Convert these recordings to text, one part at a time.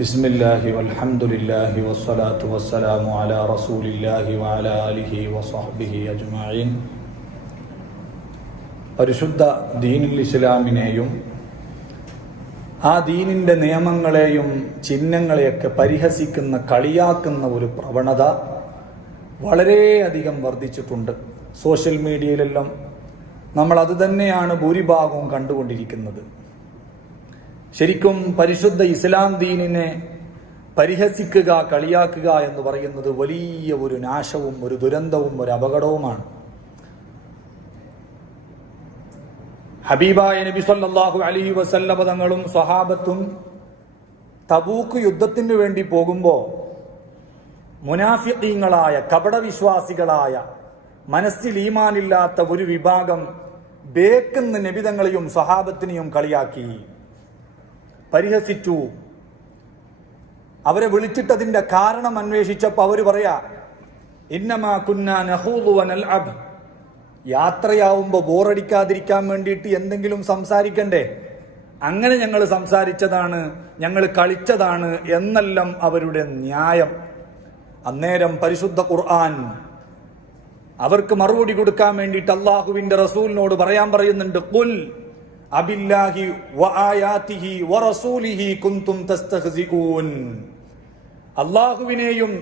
ബിസ്മില്ലാഹി വൽഹംദുലില്ലാഹി വസ്സലാത്തു വസ്സലാമു അലാ റസൂലില്ലാഹി വഅലാ ആലിഹി വസഹ്ബിഹി അജ്മഈൻ. പരിശുദ്ധ ദീനുൽ ഇസ്ലാമിനെയും ആ ദീനിന്റെ നിയമങ്ങളെയും ചിഹ്നങ്ങളെയൊക്കെ പരിഹസിക്കുന്ന, കളിയാക്കുന്ന ഒരു പ്രവണത വളരെയധികം വർദ്ധിച്ചിട്ടുണ്ട്. സോഷ്യൽ മീഡിയയിലെല്ലാം നമ്മൾ അത് തന്നെയാണ് ഭൂരിഭാഗവും കണ്ടുകൊണ്ടിരിക്കുന്നത്. ശരിക്കും പരിശുദ്ധ ഇസ്ലാം ദീനിനെ പരിഹസിക്കുക, കളിയാക്കുക എന്ന് പറയുന്നത് വലിയ ഒരു നാശവും ഒരു ദുരന്തവും ഒരു അപകടവുമാണ്. ഹബീബായ നബി സല്ലല്ലാഹു അലൈഹി വസല്ലമ തങ്ങളും സ്വഹാബത്തും തബൂക്ക് യുദ്ധത്തിന് വേണ്ടി പോകുമ്പോൾ മുനാഫിഖീങ്ങളായ, കപടവിശ്വാസികളായ, മനസ്സിൽ ഈമാനില്ലാത്ത ഒരു വിഭാഗം ബേക്കുന്ന നബിതങ്ങളെയും സ്വഹാബത്തിനെയും കളിയാക്കി, പരിഹസിച്ചു. അവരെ വിളിച്ചിട്ടതിന്റെ കാരണം അന്വേഷിച്ചപ്പോൾ അവർ പറയാ, ഇന്നമാ കുന്നാ നഖൂദു വനൽഅബ്, യാത്രയാവുമ്പോൾ ബോറടിക്കാതിരിക്കാൻ വേണ്ടിയിട്ട് എന്തെങ്കിലും സംസാരിക്കണ്ടേ, അങ്ങനെ ഞങ്ങൾ സംസാരിച്ചതാണ്, ഞങ്ങൾ കളിച്ചതാണ് എന്നെല്ലാം അവരുടെ ന്യായം. അന്നേരം പരിശുദ്ധ ഖുർആൻ അവർക്ക് മറുപടി കൊടുക്കാൻ വേണ്ടിയിട്ട് അള്ളാഹുവിന്റെ റസൂലിനോട് പറയാൻ പറയുന്നുണ്ട്, ഖുൽ അബില്ലാഹി വആയാതിഹി വറസൂലിഹി കുൻതും തസ്തഹ്സിഊൻ. അള്ളാഹുവിനെയും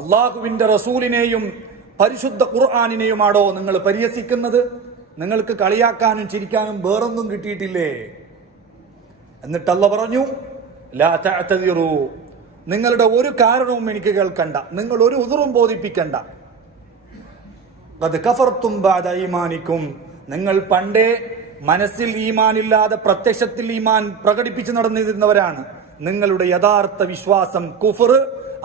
അള്ളാഹുവിന്റെ റസൂലിനെയും പരിശുദ്ധ ഖുർആനിനെയുമാണോ നിങ്ങൾ പരിഹസിക്കുന്നത്? നിങ്ങൾക്ക് കളിയാക്കാനും ചിരിക്കാനും വേറൊന്നും കിട്ടിയിട്ടില്ലേ? എന്നിട്ട് അല്ലാഹ് പറഞ്ഞു, ലാ തഅ്തദിറു, നിങ്ങളുടെ ഒരു കാരണവും എനിക്ക് കേൾക്കണ്ട, നിങ്ങൾ ഒരു ഉദറും ബോധിപ്പിക്കണ്ട. ഖദ് കഫർതും ബഅദ ഈമാനിക്കും, നിങ്ങൾ പണ്ടേ മനസ്സിൽ ഈമാനില്ലാതെ പ്രത്യക്ഷത്തിൽ ഈമാൻ പ്രകടിപ്പിച്ചു നടന്നിരുന്നവരാണ്. നിങ്ങളുടെ യഥാർത്ഥ വിശ്വാസം, കുഫർ,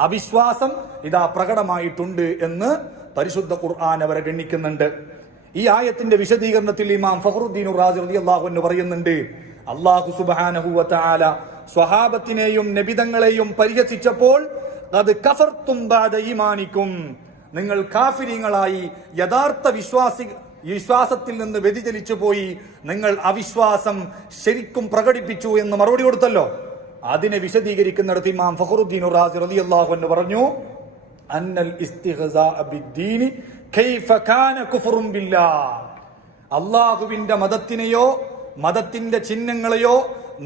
അവിശ്വാസം ഇതാ പ്രകടമായിട്ടുണ്ട് എന്ന് പരിശുദ്ധ ഖുർആൻ അവരെ ഗണ്ണിക്കുന്നുണ്ട്. ഈ ആയത്തിന്റെ വിശദീകരണത്തിൽ ഇമാം ഫഖ്റുദ്ദീൻ റാസി റളിയല്ലാഹു അൻഹു പറയുന്നുണ്ട്, അല്ലാഹു സുബ്ഹാനഹു വ തആല സ്വഹാബത്തിനെയും നബിതങ്ങളെയും പരിഹസിച്ചപ്പോൾ ഖദ് കഫർതും ബഅദ ഈമാനിക്കും, നിങ്ങൾ കാഫിരീങ്ങളായി, യഥാർത്ഥ വിശ്വാസത്തിൽ നിന്ന് വ്യതിചലിച്ചു പോയി, നിങ്ങൾ അവിശ്വാസം ശരിക്കും പ്രകടിപ്പിച്ചു എന്ന് മറുപടി കൊടുത്തല്ലോ. അതിനെ വിശദീകരിക്കുന്നിടത്ത് ഇമാം ഫഖ്റുദ്ദീൻ റാസി റളിയല്ലാഹു അൻഹു പറഞ്ഞു, അന്നൽ ഇസ്തിഹ്സാഅ ബിദ്ദീനി കൈഫ കാന കുഫ്റുൻ ബില്ലാഹ്, അല്ലാഹുവിന്റെ മതത്തിനെയോ മതത്തിന്റെ ചിഹ്നങ്ങളെയോ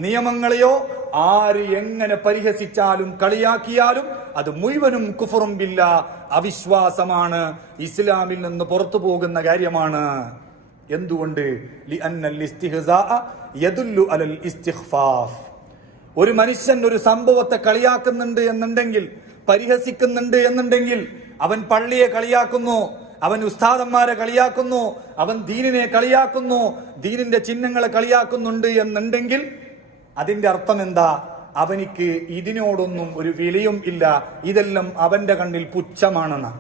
നിയമങ്ങളെയോ ആര് എങ്ങനെ പരിഹസിച്ചാലും കളിയാക്കിയാലും അത് മുഴുവനും കുഫ്റുൻ ബില്ലാഹ്, അവിശ്വാസമാണ്, ഇസ്ലാമിൽ നിന്ന് പുറത്തു പോകുന്ന കാര്യമാണ്. എന്തുകൊണ്ട്? ലിഅന്നൽ ഇസ്തിഹ്സാഅ യദുല്ലു അലൽ ഇസ്തിഖ്ഫാഫ്. ഒരു മനുഷ്യൻ ഒരു സംഭവത്തെ കളിയാക്കുന്നുണ്ട് എന്നുണ്ടെങ്കിൽ, പരിഹസിക്കുന്നുണ്ട് എന്നുണ്ടെങ്കിൽ, അവൻ പള്ളിയെ കളിയാക്കുന്നു, അവൻ ഉസ്താദന്മാരെ കളിയാക്കുന്നു, അവൻ ദീനിനെ കളിയാക്കുന്നു, ദീനിന്റെ ചിഹ്നങ്ങളെ കളിയാക്കുന്നുണ്ട് എന്നുണ്ടെങ്കിൽ അതിന്റെ അർത്ഥം എന്താ? അവനിക്ക് ഇതിനോടൊന്നും ഒരു വിലയും ഇല്ല, ഇതെല്ലാം അവന്റെ കണ്ണിൽ പുച്ഛമാണെന്ന്.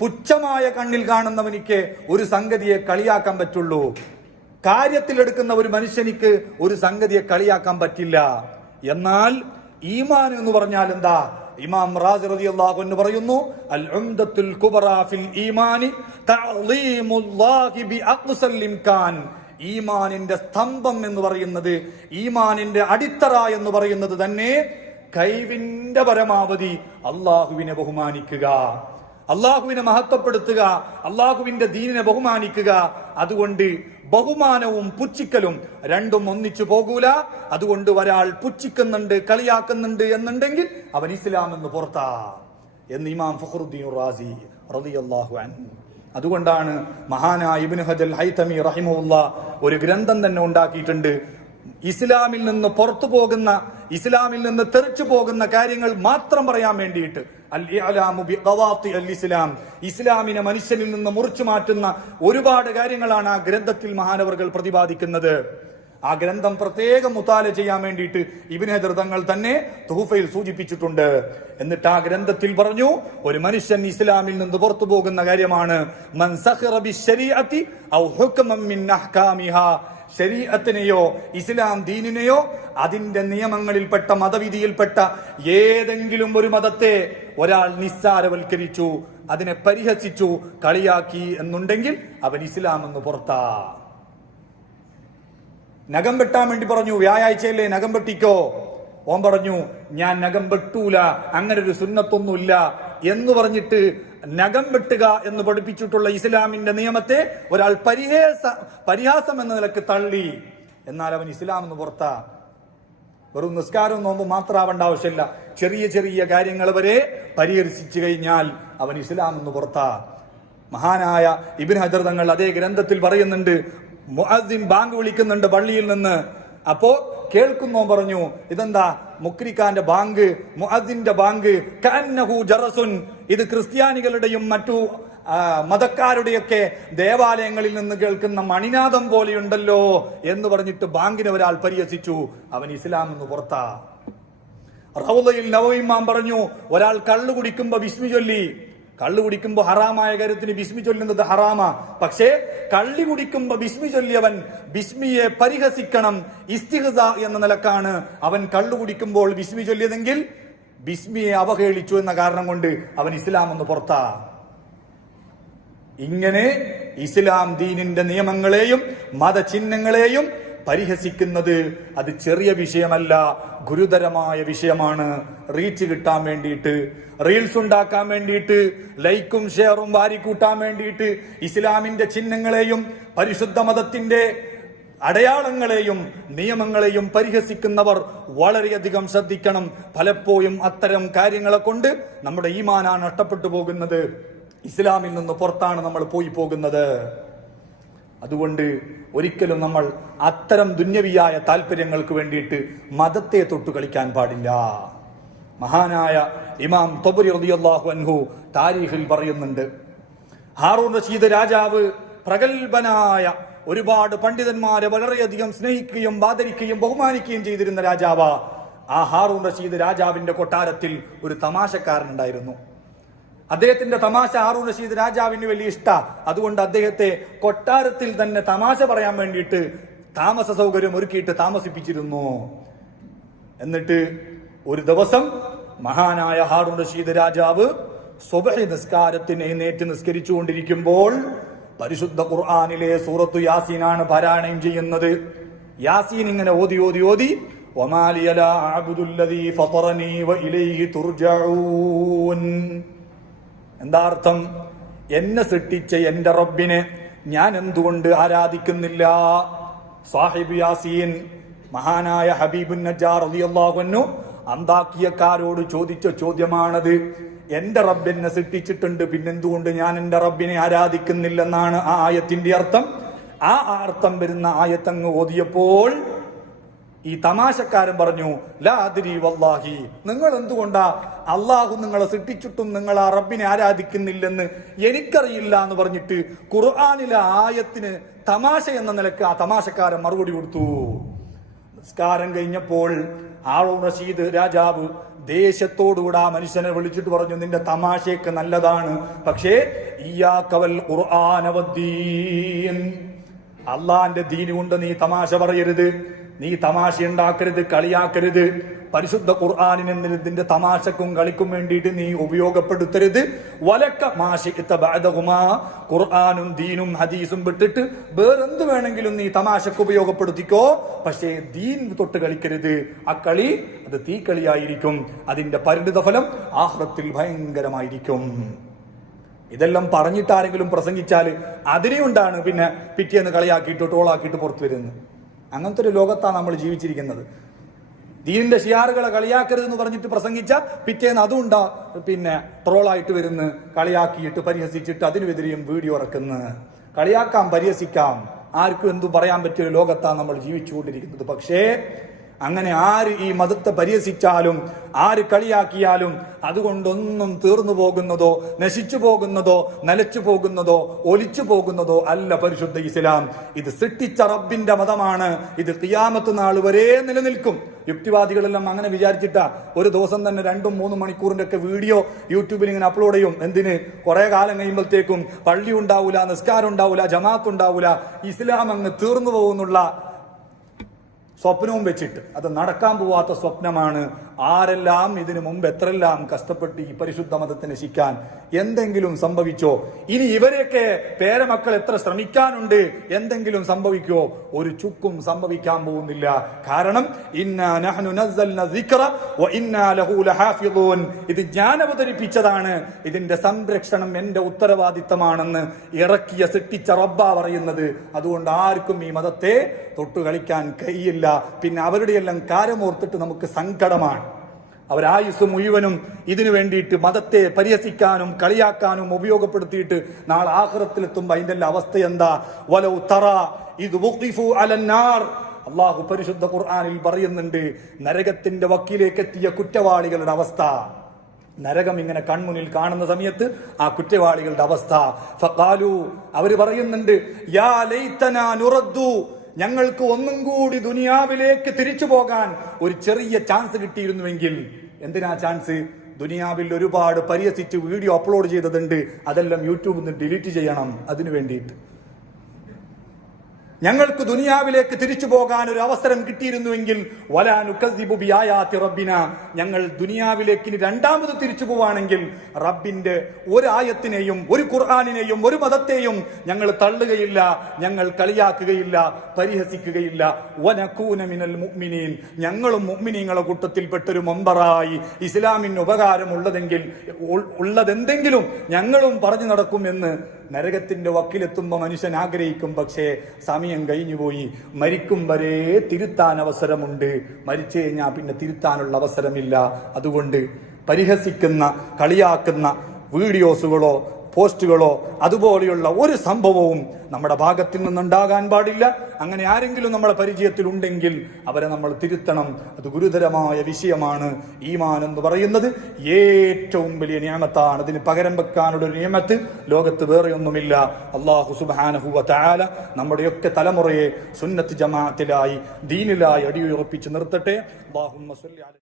പുച്ഛമായ കണ്ണിൽ കാണുന്നവനിക്ക് ഒരു സംഗതിയെ കളിയാക്കാൻ പറ്റുള്ളൂ. കാര്യത്തിലെടുക്കുന്ന ഒരു മനുഷ്യനിക്ക് ഒരു സംഗതിയെ കളിയാക്കാൻ പറ്റില്ല. എന്നാൽ ഈമാൻ എന്ന് പറഞ്ഞാൽ എന്താ? ഇമാം റാസി റളിയല്ലാഹു അൻഹു പറയുന്നു, അൽ ഉംദത്തുൽ കുബ്റാ ഫിൽ ഈമാനി തഅളീമുല്ലാഹി ബിഅഖ്സൽ ഇംകാൻ. ഈമാനിന്റെ സ്തംഭം എന്ന് പറയുന്നത്, ഈമാനിന്റെ അടിത്തറ എന്ന് പറയുന്നത് തന്നെ കഴിവിന്റെ പരമാവധി അള്ളാഹുവിനെ ബഹുമാനിക്കുക, അള്ളാഹുവിനെ മഹത്വപ്പെടുത്തുക, അള്ളാഹുവിന്റെ ദീനിനെ ബഹുമാനിക്കുക. അതുകൊണ്ട് ബഹുമാനവും പുച്ഛിക്കലും രണ്ടും ഒന്നിച്ചു പോകൂല. അതുകൊണ്ട് ഒരാൾ പുച്ഛിക്കുന്നുണ്ട്, കളിയാക്കുന്നുണ്ട് എന്നുണ്ടെങ്കിൽ അവൻ ഇസ്ലാം എന്ന് പുറത്താ എന്ന് ഇമാം ഫഖ്റുദ്ദീൻ റാസി റളിയല്ലാഹു അൻഹു. അതുകൊണ്ടാണ് മഹാനായ ഇബ്നു ഹജൽ ഹൈതമി റഹിമഹുല്ലാഹ് ഒരു ഗ്രന്ഥം തന്നെ ഉണ്ടാക്കിയിട്ടുണ്ട്. ഇസ്ലാമിൽ നിന്ന് പുറത്തു പോകുന്ന, ഇസ്ലാമിൽ നിന്ന് തെറിച്ചു പോകുന്ന കാര്യങ്ങൾ മാത്രം പറയാൻ വേണ്ടിയിട്ട്, അൽ ഇഅലാമു ബിഖവാത്തി അൽ ഇസ്ലാം, ഇസ്ലാമിനെ മനുഷ്യനിൽ നിന്ന് മുറിച്ചു മാറ്റുന്ന ഒരുപാട് കാര്യങ്ങളാണ് ആ ഗ്രന്ഥത്തിൽ മഹാനവർകൾ പ്രതിപാദിക്കുന്നത്. ആ ഗ്രന്ഥം പ്രത്യേകം മുതാല ചെയ്യാൻ വേണ്ടിയിട്ട് ഇബ്നു ഹജർ തങ്ങൾ തന്നെ തുഹഫയിൽ സൂചിപ്പിച്ചിട്ടുണ്ട്. എന്നിട്ട് ആ ഗ്രന്ഥത്തിൽ പറഞ്ഞു, ഒരു മനുഷ്യൻ ഇസ്ലാമിൽ നിന്ന് പുറത്തു പോകുന്ന കാര്യമാണ് മൻ സഖറ ബിശ്ശരീഅത്തി ഔ ഹുക്മൻ മിൻ അഹ്കാമിഹാ, ശരീഅത്തിനെയോ ഇസ്ലാം ദീനിനെയോ അതിന്റെ നിയമങ്ങളിൽപ്പെട്ട, മതവിധിയിൽപ്പെട്ട ഏതെങ്കിലും ഒരു മതത്തെ ഒരാൾ നിസ്സാരവൽക്കരിച്ചു, അതിനെ പരിഹസിച്ചു, കളിയാക്കി എന്നുണ്ടെങ്കിൽ അവൻ ഇസ്ലാം എന്ന് പുറത്താ. നഖം വെട്ടാൻ വേണ്ടി പറഞ്ഞു, വ്യാഴാഴ്ചയല്ലേ നഖം വെട്ടിക്കോ, ഓൻ പറഞ്ഞു ഞാൻ നഖം വെട്ടൂല, അങ്ങനെ ഒരു സുന്നത്തൊന്നുമില്ല എന്ന് പറഞ്ഞിട്ട് നഖം വെട്ടുക എന്ന് പഠിപ്പിച്ചിട്ടുള്ള ഇസ്ലാമിന്റെ നിയമത്തെ ഒരാൾ പരിഹാസം എന്ന നിലക്ക് തള്ളി. എന്നാൽ അവൻ ഇസ്ലാം എന്ന് പുറത്താ. വെറും നിസ്കാരവും നോമ്പ് മാത്രമാവേണ്ട ആവശ്യമില്ല, ചെറിയ ചെറിയ കാര്യങ്ങൾ വരെ പരിഹരിച്ചു കഴിഞ്ഞാൽ അവൻ ഇസ്ലാം എന്ന് പുറത്താ. മഹാനായ ഇബ്നു ഹജർ തങ്ങൾ അതേ ഗ്രന്ഥത്തിൽ പറയുന്നുണ്ട്, മുഅദ്ദിൻ ബാങ്ക് വിളിക്കുന്നുണ്ട് പള്ളിയിൽ നിന്ന്. അപ്പോ കേൾക്കുന്നോ പറഞ്ഞു, ഇതെന്താ മുക്രിക്കാന്റെ ബാങ്ക്, മുഅദ്ദിന്റെ ബാങ്ക്, കഅന്നഹു ജറസുൻ, ഇത് ക്രിസ്ത്യാനികളുടെയും മറ്റു മതക്കാരുടെയൊക്കെ ദേവാലയങ്ങളിൽ നിന്ന് കേൾക്കുന്ന മണിനാദം പോലെയുണ്ടല്ലോ എന്ന് പറഞ്ഞിട്ട് ബാങ്കിനെ ഒരാൾ പരിഹസിച്ചു. അവൻ ഇസ്ലാം എന്ന് പുറത്താ. റൗളയിൽ നവവി ഇമാം പറഞ്ഞു, ഒരാൾ കള്ളു കുടിക്കുമ്പോ ബിസ്മി ചൊല്ലി, കള്ളു കുടിക്കുമ്പോ ഹറാമായ കാര്യത്തിന് ബിസ്മി ചൊല്ലുന്നത് ഹറാമാ. പക്ഷേ കള്ളി കുടിക്കുമ്പോ ബിസ്മി ചൊല്ലിയവൻ ബിസ്മിയെ പരിഹസിക്കണം, ഇസ്തിഹ്സ എന്ന നിലക്കാണ് അവൻ കള്ളു കുടിക്കുമ്പോൾ ബിസ്മി ചൊല്ലിയതെങ്കിൽ ബിസ്മിയെ അവഹേളിച്ചു എന്ന കാരണം കൊണ്ട് അവൻ ഇസ്ലാം എന്ന് പുറത്താ. ഇങ്ങനെ ഇസ്ലാം ദീനിന്റെ നിയമങ്ങളെയും മതചിഹ്നങ്ങളെയും പരിഹസിക്കുന്നത് അത് ചെറിയ വിഷയമല്ല, ഗുരുതരമായ വിഷയമാണ്. റീച്ച് കിട്ടാൻ വേണ്ടിയിട്ട്, റീൽസ് ഉണ്ടാക്കാൻ വേണ്ടിയിട്ട്, ലൈക്കും ഷെയറും വാരിക്കൂട്ടാൻ വേണ്ടിയിട്ട് ഇസ്ലാമിന്റെ ചിഹ്നങ്ങളെയും പരിശുദ്ധ മതത്തിന്റെ അടയാളങ്ങളെയും നിയമങ്ങളെയും പരിഹസിക്കുന്നവർ വളരെയധികം ശ്രദ്ധിക്കണം. പലപ്പോഴും അത്തരം കാര്യങ്ങളെ കൊണ്ട് നമ്മുടെ ഈമാനാണ് നഷ്ടപ്പെട്ടു പോകുന്നത്, ഇസ്ലാമിൽ നിന്ന് പുറത്താണ് നമ്മൾ പോയി പോകുന്നത്. അതുകൊണ്ട് ഒരിക്കലും നമ്മൾ അത്തരം ദുന്യവിയായ താല്പര്യങ്ങൾക്ക് വേണ്ടിയിട്ട് മതത്തെ തൊട്ടു കളിക്കാൻ പാടില്ല. മഹാനായ ഇമാം തൊബരി റളിയല്ലാഹു അൻഹു താരീഖിൽ പറയുന്നുണ്ട്, ഹാറൂൻ റഷീദ് രാജാവ് പ്രഗത്ഭനായ ഒരുപാട് പണ്ഡിതന്മാരെ വളരെയധികം സ്നേഹിക്കുകയും ആദരിക്കുകയും ബഹുമാനിക്കുകയും ചെയ്തിരുന്ന രാജാവാ. ആ ഹാറൂൻ റഷീദ് രാജാവിന്റെ കൊട്ടാരത്തിൽ ഒരു തമാശക്കാരനുണ്ടായിരുന്നു. അദ്ദേഹത്തിന്റെ തമാശ ഹാറൂൻ റഷീദ് രാജാവിന് വലിയ ഇഷ്ട. അതുകൊണ്ട് അദ്ദേഹത്തെ കൊട്ടാരത്തിൽ തന്നെ തമാശ പറയാൻ വേണ്ടിയിട്ട് താമസ സൗകര്യം ഒരുക്കിയിട്ട് താമസിപ്പിച്ചിരുന്നു. എന്നിട്ട് ഒരു ദിവസം മഹാനായ ഹാറൂൻ റഷീദ് രാജാവ് സുബ്ഹി നിസ്കാരത്തിന് എഴുന്നേറ്റ് നിസ്കരിച്ചുകൊണ്ടിരിക്കുമ്പോൾ പരിശുദ്ധ ഖുർആനിലെ സൂറത്തു യാസീനാണ് പാരായണം ചെയ്യുന്നത്. യാസീൻ ഇങ്ങനെ ഓതി ഓതി ഓതി വമാ ലിയ ലാ അഅ്ബുദുല്ലദീ ഫതറനീ വഇലൈഹി തുർജഊൻ. എന്താ അർത്ഥം? എന്നെ സൃഷ്ടിച്ച എന്റെ റബ്ബിനെ ഞാൻ എന്തുകൊണ്ട് ആരാധിക്കുന്നില്ല? സാഹിബ് യാസീൻ മഹാനായ ഹബീബുൻ നജ്ജാർ റളിയല്ലാഹു അൻഹു അന്താക്കിയക്കാരോട് ചോദിച്ച ചോദ്യമാണത്. എന്റെ റബ്ബിനെ സൃഷ്ടിച്ചിട്ടുണ്ട്, പിന്നെന്തുകൊണ്ട് ഞാൻ എന്റെ റബ്ബിനെ ആരാധിക്കുന്നില്ലെന്നാണ് ആ ആയത്തിന്റെ അർത്ഥം. ആ അർത്ഥം വരുന്ന ആയത്തങ്ങ് ഓതിയപ്പോൾ ഈ തമാശക്കാരൻ പറഞ്ഞു, ലാ അദ്രി വല്ലാഹി, നിങ്ങൾ എന്തുകൊണ്ടാ അള്ളാഹു നിങ്ങളെ സൃഷ്ടിച്ചിട്ടും നിങ്ങൾ ആ റബ്ബിനെ ആരാധിക്കുന്നില്ലെന്ന് എനിക്കറിയില്ല എന്ന് പറഞ്ഞിട്ട് ഖുർആനിലെ ആയത്തിന് തമാശ എന്ന നിലക്ക് ആ തമാശക്കാരൻ മറുപടി കൊടുത്തു. നിസ്കാരം കഴിഞ്ഞപ്പോൾ ഹാറൂൻ റഷീദ് രാജാവ് ദേഷ്യത്തോടുകൂടെ ആ മനുഷ്യനെ വിളിച്ചിട്ട് പറഞ്ഞു, നിന്റെ തമാശയൊക്കെ നല്ലതാണ്, പക്ഷേ ഇയ്യാക്കവൽ ഖുർആന വദ്ദീൻ, അള്ളാന്റെ ദീൻ കൊണ്ട് നീ തമാശ പറയരുത്, നീ തമാശ ഉണ്ടാക്കരുത്, കളിയാക്കരുത്. പരിശുദ്ധ ഖുർആനിനെ നിന്റെ തമാശക്കും കളിക്കും വേണ്ടിയിട്ട് നീ ഉപയോഗപ്പെടുത്തരുത്. വലക്ക മാശിഅത ബഅദഹുമാ, ഖുർആനും ദീനും ഹദീസും വിട്ടിട്ട് വേറെന്ത് വേണമെങ്കിലും നീ തമാശക്ക് ഉപയോഗപ്പെടുത്തിക്കോ, പക്ഷേ ദീൻ തൊട്ട് കളിക്കരുത്. ആ കളി അത് തീക്കളിയായിരിക്കും, അതിന്റെ പരിണിത ഫലം ആഖിറത്തിൽ ഭയങ്കരമായിരിക്കും. ഇതെല്ലാം പറഞ്ഞിട്ട് ആരെങ്കിലും പ്രസംഗിച്ചാൽ അതിനെയുണ്ടാണ് പിന്നെ പിറ്റേന്ന് കളിയാക്കിയിട്ട് ട്രോളാക്കിയിട്ട് പുറത്തു വരുന്നത്. അങ്ങനത്തെ ഒരു ലോകത്താണ് നമ്മൾ ജീവിച്ചിരിക്കുന്നത്. ദീനിന്റെ ഷിയാറുകളെ കളിയാക്കരുതെന്ന് പറഞ്ഞിട്ട് പ്രസംഗിച്ച പിറ്റേന്ന് അതുണ്ടാ പിന്നെ ട്രോളായിട്ട് വരുന്നു, കളിയാക്കിയിട്ട് പരിഹസിച്ചിട്ട് അതിനെതിരെയും വീഡിയോ ഇറക്കുന്നു. കളിയാക്കാം, പരിഹസിക്കാം, ആർക്കും എന്തും പറയാൻ പറ്റിയ ഒരു ലോകത്താണ് നമ്മൾ ജീവിച്ചുകൊണ്ടിരിക്കുന്നത്. പക്ഷേ അങ്ങനെ ആര് ഈ മതത്തെ പരിഹസിച്ചാലും ആര് കളിയാക്കിയാലും അതുകൊണ്ടൊന്നും തീർന്നു പോകുന്നതോ നശിച്ചു പോകുന്നതോ നിലച്ചു പോകുന്നതോ ഒലിച്ചു പോകുന്നതോ അല്ല പരിശുദ്ധ ഇസ്ലാം. ഇത് സൃഷ്ടിച്ച റബ്ബിന്റെ മതമാണ്. ഇത് ഖിയാമത്ത് നാൾ വരെ നിലനിൽക്കും. യുക്തിവാദികളെല്ലാം അങ്ങനെ വിചാരിച്ചിട്ടാ ഒരു ദിവസം തന്നെ 2-3 മണിക്കൂറിന്റെ ഒക്കെ വീഡിയോ യൂട്യൂബിൽ ഇങ്ങനെ അപ്ലോഡ് ചെയ്യും. എന്തിന്? കുറെ കാലം കഴിയുമ്പോഴത്തേക്കും പള്ളി ഉണ്ടാവൂല, നിസ്കാരം ഉണ്ടാവൂല, ജമാഅത്ത് ഉണ്ടാവൂല, ഇസ്ലാം അങ്ങ് തീർന്നു പോകുന്നുള്ള സ്വപ്നവും വെച്ചിട്ട്. അത് നടക്കാൻ പോവാത്ത സ്വപ്നമാണ്. ആരെല്ലാം ഇതിനു മുമ്പ് എത്രയെല്ലാം കഷ്ടപ്പെട്ട് ഈ പരിശുദ്ധ മതത്തെ നശിക്കാൻ എന്തെങ്കിലും സംഭവിച്ചോ? ഇനി ഇവരെയൊക്കെ പേരമക്കൾ എത്ര ശ്രമിക്കാനുണ്ട്, എന്തെങ്കിലും സംഭവിക്കോ? ഒരു ചുക്കും സംഭവിക്കാൻ പോകുന്നില്ല. കാരണം ഇന്നാ നഹ്നു നസ്സൽന ദിക്റ വ ഇന്നാ ലഹു ലഹാഫിളൂൻ, ഇത് ഞാൻ അവതരിപ്പിച്ചതാണ്, ഇതിന്റെ സംരക്ഷണം എന്റെ ഉത്തരവാദിത്തമാണെന്ന് ഇറക്കിയ സൃഷ്ടിച്ച റബ്ബാ പറയുന്നത്. അതുകൊണ്ട് ആർക്കും ഈ മതത്തെ തൊട്ടു കളിക്കാൻ കഴിയില്ല. പിന്നെ അവരുടെയെല്ലാം കാര്യമോർത്തിട്ട് നമുക്ക് സങ്കടമാണ്. അവരായുസ് മുഴുവനും ഇതിനു വേണ്ടിയിട്ട് മതത്തെ പരിഹസിക്കാനും കളിയാക്കാനും ഉപയോഗപ്പെടുത്തിയിട്ട് നാളെ ആഖിറത്തിലെത്തുമ്പോ അതിന്റെ അവസ്ഥ എന്താ? വലൗ തറ ഇദ് വുഖിഫു അലന്നാർ, അല്ലാഹു പരിശുദ്ധ ഖുർആനിൽ പറയുന്നുണ്ട് നരകത്തിന്റെ വക്കിലേക്ക് എത്തിയ കുറ്റവാളികളുടെ അവസ്ഥ. നരകം ഇങ്ങനെ കൺമുന്നിൽ കാണുന്ന സമയത്ത് ആ കുറ്റവാളികളുടെ അവസ്ഥ. ഫഖാലു, അവര് പറയുന്നുണ്ട് യാ ലൈതനാ നുറദ്ദു, ഞങ്ങൾക്ക് ഒന്നും കൂടി ദുനിയാവിലേക്ക് തിരിച്ചു പോകാൻ ഒരു ചെറിയ ചാൻസ് കിട്ടിയിരുന്നുവെങ്കിൽ. എന്തിനാ ചാൻസ്? ദുനിയാവിൽ ഒരുപാട് പരിഹസിച്ച് വീഡിയോ അപ്ലോഡ് ചെയ്തതുണ്ട്, അതെല്ലാം യൂട്യൂബിൽ നിന്ന് ഡിലീറ്റ് ചെയ്യണം. അതിനു വേണ്ടിയിട്ട് ഞങ്ങൾക്ക് ദുനിയാവിലേക്ക് തിരിച്ചു പോകാൻ ഒരു അവസരം കിട്ടിയിരുന്നുവെങ്കിൽ വലാ നുകദ്ദിബു ബിആയാതി റബ്ബിന, ഞങ്ങൾ ദുനിയാവിലേക്ക് ഇനി രണ്ടാമത് തിരിച്ചു പോവാണെങ്കിൽ റബ്ബിന്റെ ഒരു ആയത്തിനെയും ഒരു ഖുർആനിനെയും ഒരു മതത്തെയും ഞങ്ങൾ തള്ളുകയില്ല, ഞങ്ങൾ കളിയാക്കുകയില്ല, പരിഹസിക്കുകയില്ല. വനകൂന മിനൽ മുഅ്മിനീൻ, ഞങ്ങളും മുഅ്മിനീങ്ങളുടെ കൂട്ടത്തിൽപ്പെട്ടൊരു മെമ്പറായി ഇസ്ലാമിന് ഉള്ളതെന്തെങ്കിലും ഞങ്ങളും പറഞ്ഞു നടക്കും എന്ന് നരകത്തിന്റെ വക്കിലെത്തുമ്പോ മനുഷ്യൻ ആഗ്രഹിക്കും. പക്ഷേ സമയം കഴിഞ്ഞുപോയി. മരിക്കും വരെ തിരുത്താൻ അവസരമുണ്ട്, മരിച്ചു കഴിഞ്ഞാൽ പിന്നെ തിരുത്താനുള്ള അവസരമില്ല. അതുകൊണ്ട് പരിഹസിക്കുന്ന കളിയാക്കുന്ന വീഡിയോസുകളോ പോസ്റ്റുകളോ അതുപോലെയുള്ള ഒരു സംഭവവും നമ്മുടെ ഭാഗത്തിൽ നിന്നുണ്ടാകാൻ പാടില്ല. അങ്ങനെ ആരെങ്കിലും നമ്മളെ പരിചയത്തിൽ ഉണ്ടെങ്കിൽ അവരെ നമ്മൾ തിരുത്തണം. അത് ഗുരുതരമായ വിഷയമാണ്. ഈമാൻ എന്ന് പറയുന്നത് ഏറ്റവും വലിയ നിയമത്താണ്. അതിന് പകരം വെക്കാനുള്ള ഒരു നിയമത്ത് ലോകത്ത് വേറെയൊന്നുമില്ല. അല്ലാഹു സുബ്ഹാനഹു വ തആല നമ്മുടെയൊക്കെ തലമുറയെ സുന്നത്ത് ജമാഅത്തിലായി ദീനിലായി അടിയുറപ്പിച്ച് നിർത്തട്ടെ. അല്ലാഹുമ്മ സ്വല്ലി അലൈഹി